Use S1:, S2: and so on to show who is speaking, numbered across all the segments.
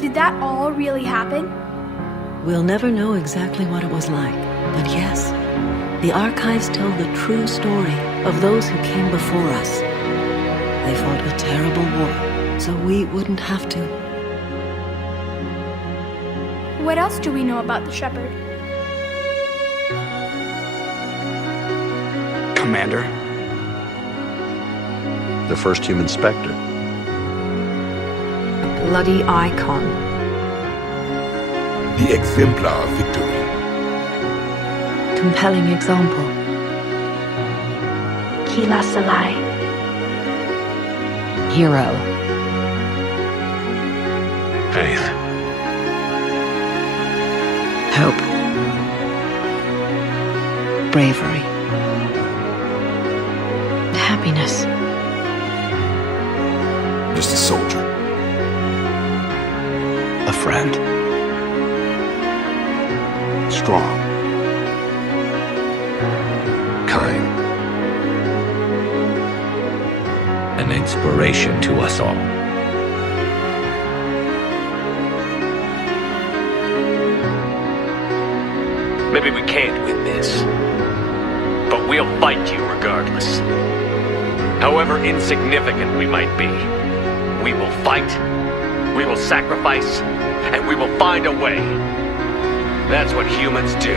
S1: Did that all really happen?
S2: We'll never know exactly what it was like, but yes, the archives tell the true story of those who came before us. They fought a terrible war, so we wouldn't have to.
S1: What else do we know about the Shepherd?
S3: Commander,
S4: The first human specter.
S5: Bloody icon.
S6: The exemplar of victory.
S5: Compelling example.
S7: Kila Salai.
S5: Hero.
S3: faith.
S5: Hope. Bravery. Happiness.
S6: Just a soldier.
S3: A friend.
S6: Strong. Kind.
S8: An inspiration to us all.
S9: Maybe we can't win this. But we'll fight you regardless. However insignificant we might be, we will fight, we will sacrifice, and we will find a way. That's what humans do.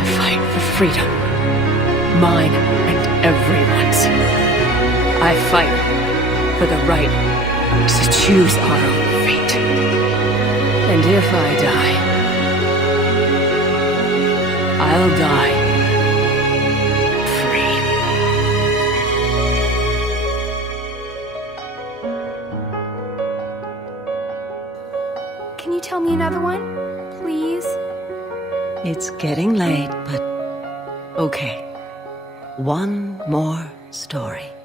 S2: I fight for freedom. Mine and everyone's. I fight for the right to choose our own fate. And if I die, I'll die
S1: Can you tell me another one? Please?
S2: It's getting late, but okay. One more story.